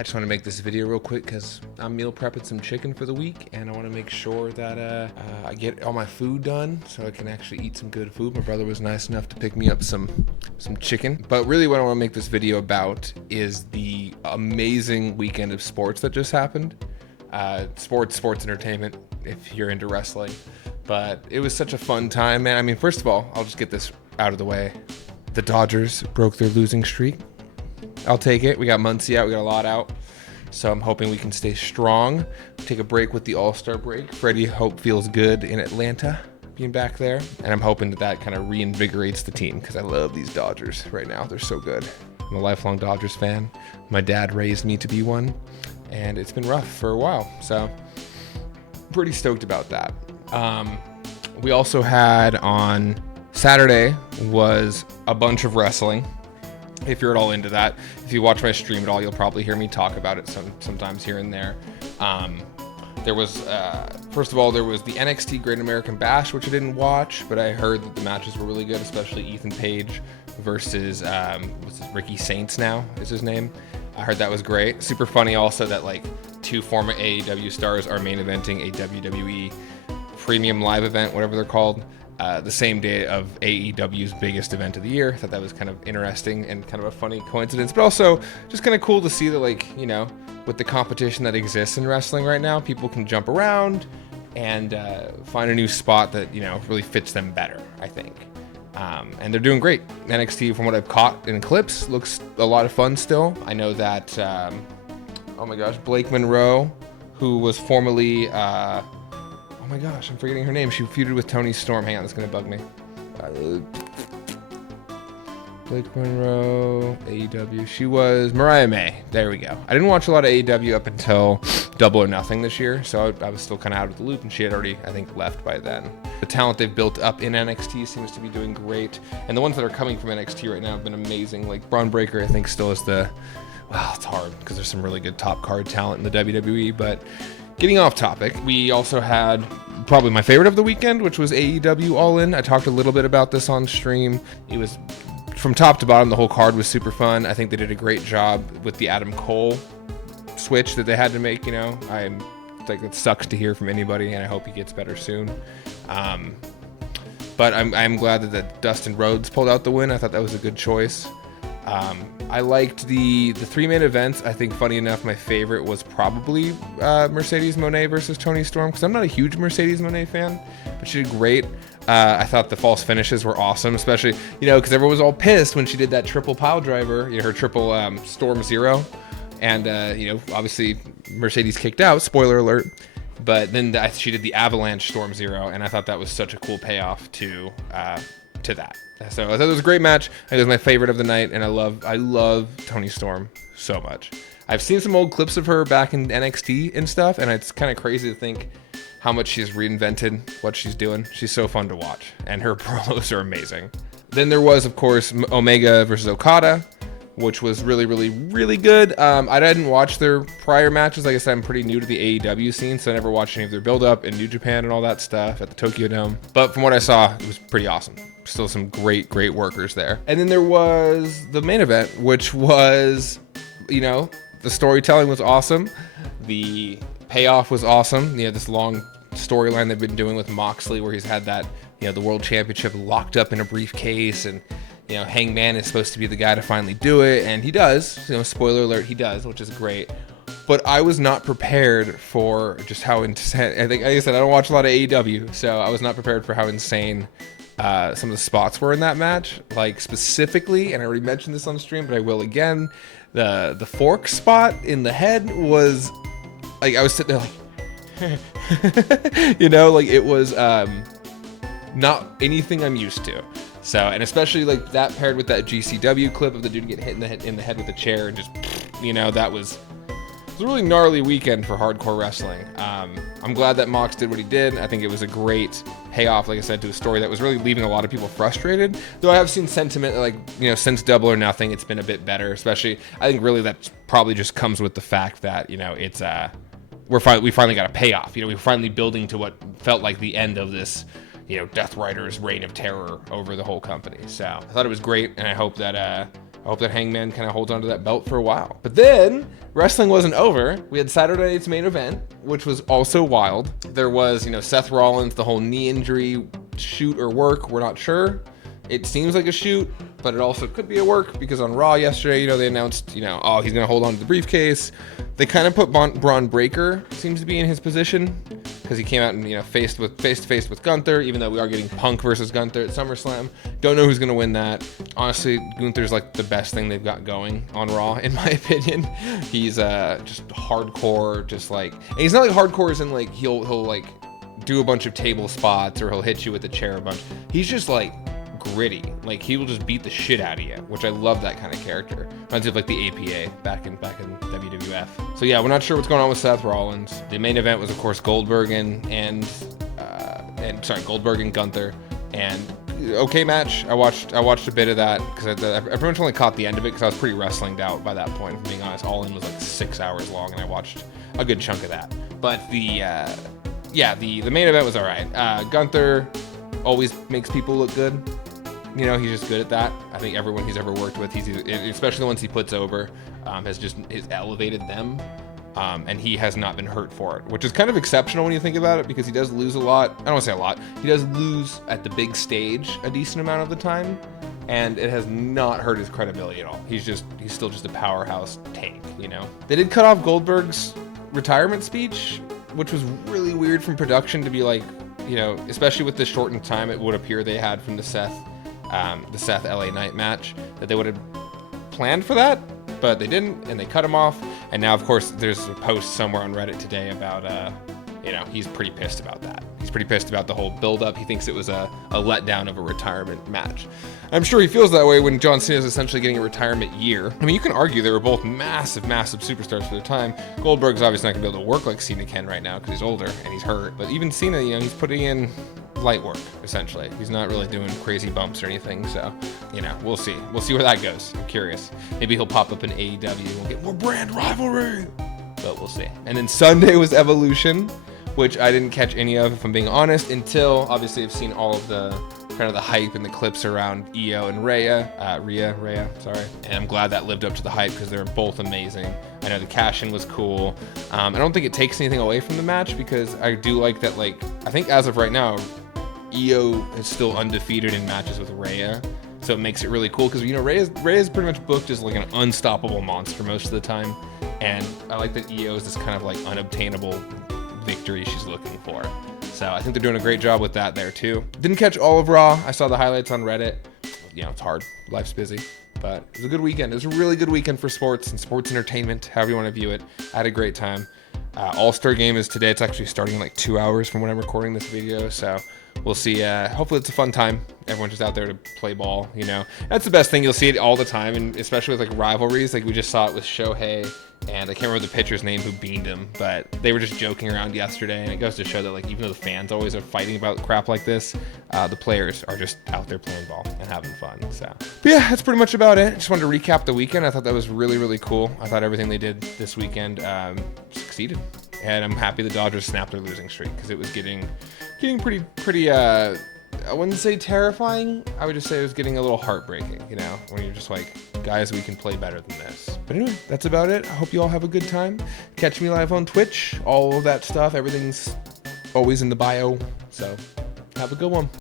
I just want to make this video real quick because I'm meal prepping some chicken for the week, and I want to make sure that I get all my food done so I can actually eat some good food. My brother was nice enough to pick me up some chicken. But really what I want to make this video about is the amazing weekend of sports that just happened. Sports entertainment, if you're into wrestling. But it was such a fun time, man. I mean, first of all, I'll just get this out of the way. The Dodgers broke their losing streak. I'll take it. We got Muncy out. We got a lot out. So I'm hoping we can stay strong. Take a break with the All-Star break. Freddie Hope feels good in Atlanta, being back there. And I'm hoping that kind of reinvigorates the team because I love these Dodgers right now. They're so good. I'm a lifelong Dodgers fan. My dad raised me to be one. And it's been rough for a while. So pretty stoked about that. We also had on Saturday was a bunch of wrestling. If you're at all into that, if you watch my stream at all, you'll probably hear me talk about it sometimes here and there. There was, first of all, there was the NXT Great American Bash, which I didn't watch, but I heard that the matches were really good, especially Ethan Page versus Ricky Saints now is his name. I heard that was great. Super funny also that like two former AEW stars are main eventing a WWE premium live event, whatever they're called. The same day of AEW's biggest event of the year. I thought that was kind of interesting and kind of a funny coincidence, but also just kind of cool to see that, like, you know, with the competition that exists in wrestling right now, people can jump around and find a new spot that, you know, really fits them better, I think. And they're doing great. NXT, from what I've caught in clips, looks a lot of fun still. I know that, oh my gosh, Blake Monroe, who was formerly, oh my gosh, I'm forgetting her name. She feuded with Toni Storm. Hang on, that's gonna bug me. Blake Monroe, AEW. She was Mariah May. There we go. I didn't watch a lot of AEW up until Double or Nothing this year, so I was still kind of out of the loop, and she had already, I think, left by then. The talent they've built up in NXT seems to be doing great, and the ones that are coming from NXT right now have been amazing. Like Braun Breaker, I think, still is the, well, it's hard because there's some really good top card talent in the WWE, but getting off topic, we also had probably my favorite of the weekend, which was AEW All In. I talked a little bit about this on stream. It was, from top to bottom, the whole card was super fun. I think they did a great job with the Adam Cole switch that they had to make, you know. I'm like, it sucks to hear from anybody, and I hope he gets better soon. But I'm glad that Dustin Rhodes pulled out the win. I thought that was a good choice. I liked the three main events. I think, funny enough, my favorite was probably Mercedes Moné versus Toni Storm, because I'm not a huge Mercedes Moné fan, but she did great. I thought the false finishes were awesome, especially, you know, because everyone was all pissed when she did that triple pile driver, you know, her triple Storm Zero. And, you know, obviously Mercedes kicked out, spoiler alert. But then she did the Avalanche Storm Zero, and I thought that was such a cool payoff to that. So I thought it was a great match. I think it was my favorite of the night, and I love Toni Storm so much. I've seen some old clips of her back in NXT and stuff, and it's kind of crazy to think how much she's reinvented what she's doing. She's so fun to watch, and her promos are amazing. Then there was, of course, Omega versus Okada, which was really, really, really good. I didn't watch their prior matches. Like I said, I'm pretty new to the AEW scene, so I never watched any of their build-up in New Japan and all that stuff at the Tokyo Dome. But from what I saw, it was pretty awesome. Still some great workers there. And then there was the main event, which was, you know, the storytelling was awesome. The payoff was awesome. You know, this long storyline they've been doing with Moxley, where he's had that, you know, the world championship locked up in a briefcase, and, you know, Hangman is supposed to be the guy to finally do it, and he does. You know, spoiler alert, he does, which is great. But I was not prepared for just how insane. I think, like I said, I don't watch a lot of AEW, so I was not prepared for how insane some of the spots were in that match. Like, specifically, and I already mentioned this on stream, but I will again, the fork spot in the head was, like, I was sitting there like, you know, like, it was not anything I'm used to. So, and especially like that paired with that GCW clip of the dude getting hit in the head with a chair, and just, you know, it was a really gnarly weekend for hardcore wrestling. I'm glad that Mox did what he did. I think it was a great payoff, like I said, to a story that was really leaving a lot of people frustrated. Though I have seen sentiment, like, you know, since Double or Nothing, it's been a bit better. Especially, I think really that probably just comes with the fact that, you know, it's we finally got a payoff. You know, we're finally building to what felt like the end of this, you know, Death Rider's reign of terror over the whole company. So I thought it was great, and I hope that I hope that Hangman kind of holds onto that belt for a while. But then wrestling wasn't over. We had Saturday night's main event, which was also wild. There was, Seth Rollins, the whole knee injury, shoot or work, we're not sure. It seems like a shoot, but it also could be a work because on Raw yesterday, they announced, he's going to hold on to the briefcase. They kind of put Braun Breaker, seems to be in his position, because he came out and, face to face with Gunther, even though we are getting Punk versus Gunther at SummerSlam. Don't know who's going to win that. Honestly, Gunther's like the best thing they've got going on Raw, in my opinion. He's just hardcore, and he's not like hardcore as in like he'll like do a bunch of table spots or he'll hit you with a chair a bunch. He's just like gritty, like he will just beat the shit out of you, which I love that kind of character. Reminds me of like the APA back in WWF. So yeah, we're not sure what's going on with Seth Rollins. The main event was of course Goldberg and Gunther, and okay match. I watched a bit of that because I pretty much only caught the end of it because I was pretty wrestlinged out by that point. If I'm being honest, All In was like 6 hours long, and I watched a good chunk of that. But the main event was all right. Gunther always makes people look good. He's just good at that. I think everyone he's ever worked with, especially the ones he puts over, has elevated them. And he has not been hurt for it, which is kind of exceptional when you think about it, because he does lose a lot. I don't want to say a lot. He does lose at the big stage a decent amount of the time, and it has not hurt his credibility at all. He's still just a powerhouse tank, They did cut off Goldberg's retirement speech, which was really weird from production to be like, especially with the shortened time it would appear they had from the Seth LA Knight match, that they would have planned for that, but they didn't, and they cut him off. And now, of course, there's a post somewhere on Reddit today about, he's pretty pissed about that. He's pretty pissed about the whole build-up. He thinks it was a letdown of a retirement match. I'm sure he feels that way when John Cena is essentially getting a retirement year. I mean, you can argue they were both massive, massive superstars for their time. Goldberg's obviously not going to be able to work like Cena can right now because he's older and he's hurt. But even Cena, he's putting in light work, essentially. He's not really doing crazy bumps or anything. So, we'll see. We'll see where that goes. I'm curious. Maybe he'll pop up in AEW and we'll get more brand rivalry. But we'll see. And then Sunday was Evolution, which I didn't catch any of, if I'm being honest, until obviously I've seen all of the kind of the hype and the clips around Io and Rhea, sorry. And I'm glad that lived up to the hype because they're both amazing. I know the cash-in was cool. I don't think it takes anything away from the match because I do like that, I think as of right now, Io is still undefeated in matches with Rhea. So it makes it really cool because, Rhea's pretty much booked as like an unstoppable monster most of the time. And I like that Io is this kind of like unobtainable victory she's looking for. So I think they're doing a great job with that there too. Didn't catch all of Raw. I saw the highlights on Reddit. It's hard. Life's busy. But it was a good weekend. It was a really good weekend for sports and sports entertainment, however you want to view it. I had a great time. All-Star Game is today. It's actually starting in like 2 hours from when I'm recording this video. So we'll see. Hopefully it's a fun time. Everyone's just out there to play ball, That's the best thing. You'll see it all the time, and especially with like rivalries. Like we just saw it with Shohei, and I can't remember the pitcher's name who beamed him, but they were just joking around yesterday, and it goes to show that even though the fans always are fighting about crap like this, the players are just out there playing ball and having fun. So, but yeah, that's pretty much about it. Just wanted to recap the weekend. I thought that was really, really cool. I thought everything they did this weekend succeeded, and I'm happy the Dodgers snapped their losing streak because it was getting pretty. I wouldn't say terrifying. I would just say it was getting a little heartbreaking, when you're just like, guys, we can play better than this. But anyway, that's about it. I hope you all have a good time. Catch me live on Twitch, all of that stuff. Everything's always in the bio. So have a good one.